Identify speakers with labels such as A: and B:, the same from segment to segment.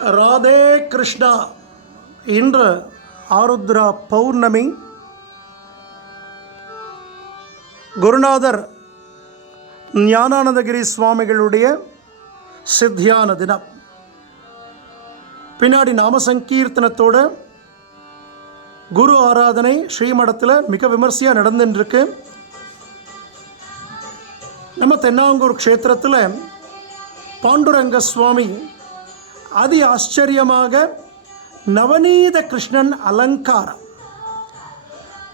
A: ராதே கிருஷ்ணா இன்று ஆருத்ரா பௌர்ணமி. குருநாதர் ஞானானந்தகிரி சுவாமிகளுடைய சித்தியான தினம். பின்னாடி நாம சங்கீர்த்தனத்தோட குரு ஆராதனை ஸ்ரீமடத்தில் மிக விமர்சையாக நடந்துட்டுருக்கு நம்ம தென்னாங்கூர் க்ஷேத்திரத்தில் பாண்டுரங்க சுவாமி அதி ஆச்சரியமாக நவநீத கிருஷ்ணன் அலங்காரம்.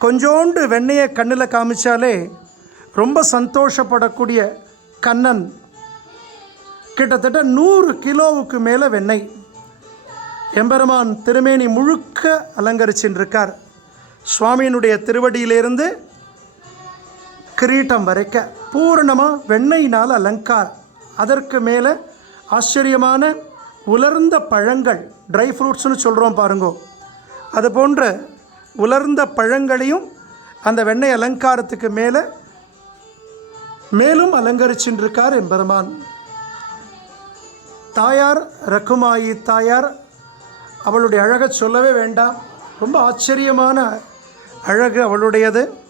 A: கொஞ்சோண்டு வெண்ணையை கண்ணில் காமிச்சாலே ரொம்ப சந்தோஷப்படக்கூடிய கண்ணன். கிட்டத்தட்ட நூறு கிலோவுக்கு மேலே வெண்ணெய். எம்பெருமான் திருமேனி முழுக்க அலங்கரிச்சுட்டு சுவாமியினுடைய திருவடியிலிருந்து கிரீட்டம் வரைக்க பூரணமாக வெண்ணெயினால் அலங்கார் அதற்கு மேலே ஆச்சரியமான உலர்ந்த பழங்கள் ட்ரை ஃப்ரூட்ஸ்னு சொல்கிறோம் பாருங்கோ. அது போன்ற உலர்ந்த பழங்களையும் அந்த வெண்ணெய் அலங்காரத்துக்கு மேலே மேலும் அலங்கரிச்சுட்டு எம்பெருமான். தாயார் ரகுமாயி தாயார் அவளுடைய அழகை சொல்லவே வேண்டாம். ரொம்ப ஆச்சரியமான அழகு அவளுடையது.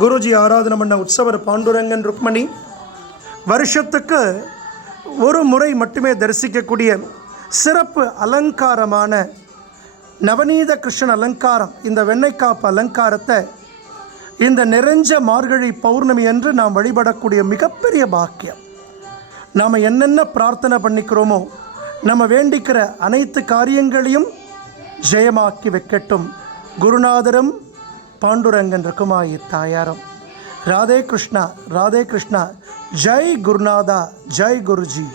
A: குருஜி ஆராதனை பண்ண உற்சவர் பாண்டுரங்கன் ருக்மணி வருஷத்துக்கு ஒரு முறை மட்டுமே தரிசிக்கக்கூடிய சிறப்பு அலங்காரமான நவநீத கிருஷ்ணன் அலங்காரம் இந்த வெண்ணைக்காப்பு அலங்காரத்தை இந்த நிறைஞ்ச மார்கழி பௌர்ணமி என்று நாம் வழிபடக்கூடிய மிகப்பெரிய பாக்கியம். நாம் என்னென்ன பிரார்த்தனை பண்ணிக்கிறோமோ நம்ம வேண்டிக்கிற அனைத்து காரியங்களையும் ஜெயமாக்கி வைக்கட்டும். குருநாதரும் பாண்டுரங்கன் ரகுமாயி தாயாரம். ராதே கிருஷ்ணா ராதே கிருஷ்ணா ਜੈ ਗੁਰਨਾਦਾ ਜੈ ਗੁਰੂ ਜੀ।